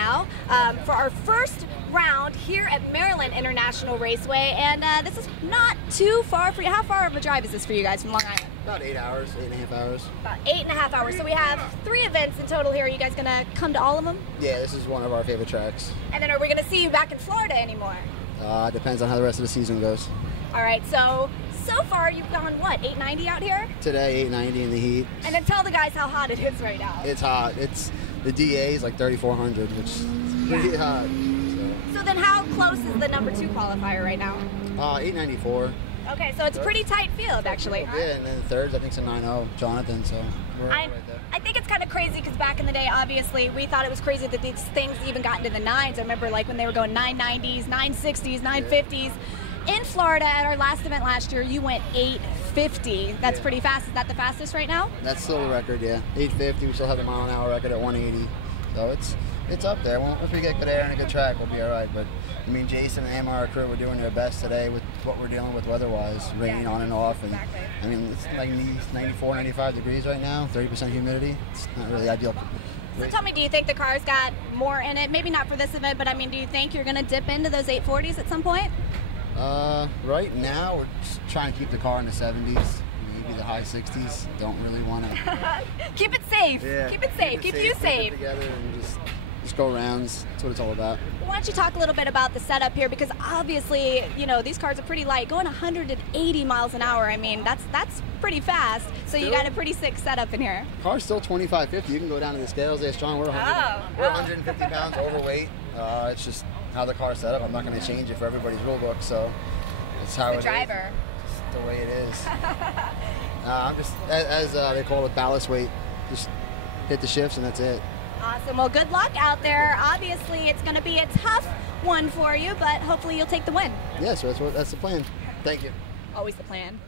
now for our first round here at Maryland International Raceway, and this is not too far for you. How far of a drive is this for you guys from Long Island? About 8 hours, 8.5 hours. About 8.5 hours. So we have 3 events in total here. Are you guys gonna come to all of them? Yeah, this is one of our favorite tracks. And then are we gonna see you back in Florida anymore? Depends on how the rest of the season goes. All right, so far you've gone, what, 890 out here? Today, 890 in the heat. And then tell the guys how hot it is right now. It's hot. The DA is like 3,400, which is pretty hot. So then how close is the number 2 qualifier right now? 894. Okay, so it's a pretty tight field, actually. Yeah, and then the thirds, I think, is a 9-0, Jonathan, so we're right there. I think it's kind of crazy because back in the day, obviously, we thought it was crazy that these things even got into the 9s. I remember like when they were going 990s, 960s, 950s. In Florida, at our last event last year, you went 850. That's pretty fast. Is that the fastest right now? That's still the record, yeah. 850. We still have the mile-an-hour record at 180. So it's up there. Once we get good air and a good track, we'll be all right. But I mean, Jason and AMR crew were doing their best today with what we're dealing with weather-wise, rain on and off, and I mean, it's like 94, 95 degrees right now, 30% humidity. It's not really ideal. So tell me, do you think the car's got more in it? Maybe not for this event, but I mean, do you think you're going to dip into those 840s at some point? Right now, we're just trying to keep the car in the 70s, maybe the high 60s. Don't really want to keep it safe. Yeah, keep it safe. Keep you safe. Together and just go rounds. That's what it's all about. Why don't you talk a little bit about the setup here? Because obviously, you know, these cars are pretty light. Going 180 miles an hour, I mean, that's pretty fast. So you got a pretty sick setup in here. Car's still 2550. You can go down to the scales. They're strong. We're 150 pounds overweight. It's just how the car's set up. I'm not going to change it for everybody's rule book. So it's how the driver. It's the way it is. I'm just, as they call it, ballast weight. Just hit the shifts and that's it. Awesome. Well, good luck out there. Obviously, it's going to be a tough one for you, but hopefully you'll take the win. Yeah, so that's the plan. Thank you. Always the plan.